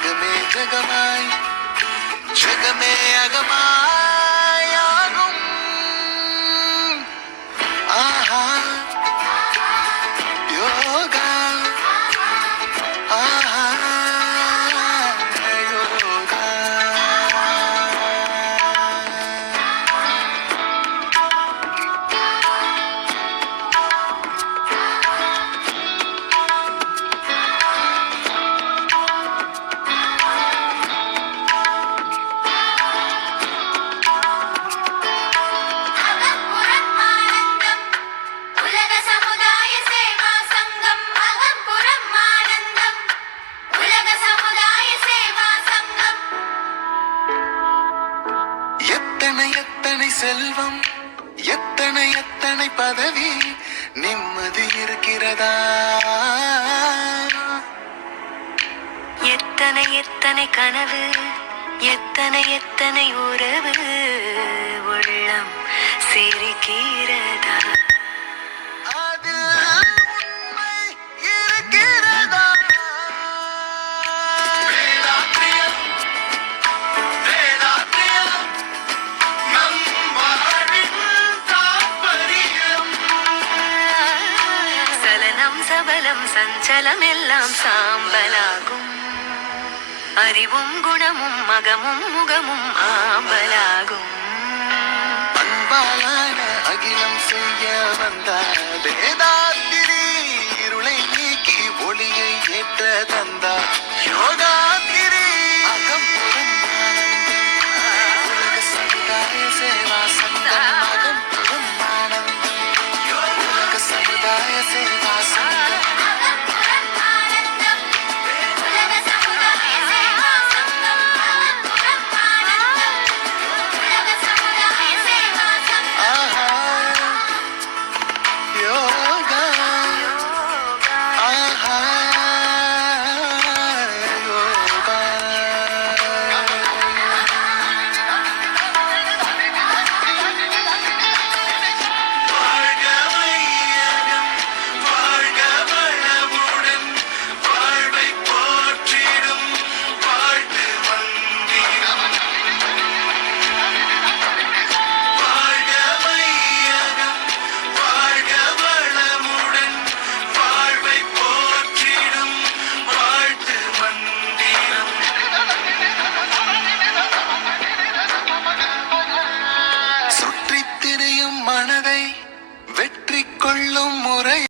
அகமே ஜகமாய் ஜகமே அகமாய் ஆகும். ஆஹா யோகா ஆஹா யோகா. எத்தனை எத்தனை செல்வம், எத்தனை எத்தனை பதவி, நிம்மதி இருக்கிறதா? எத்தனை எத்தனை கனவு, எத்தனை எத்தனை உறவு, உள்ளம் சிரிக்கிறதா? அதில் உண்மை இருக்கிறதா? வேதாத்திரியம், வேதாத்திரியம், நம் வாழ்வின் தாற்பயம். சலனம் சபலம் சஞ்சலம் எல்லாம் சாம்பலாகும். அறிவும் குணமும் மகமும் முகமும் ஆம்பலாகும். அன்பாலான அகிலம் செய்ய வந்த வேதாத்திரி இருளை நீக்கி ஒளியை ஏற்ற தந்தார்.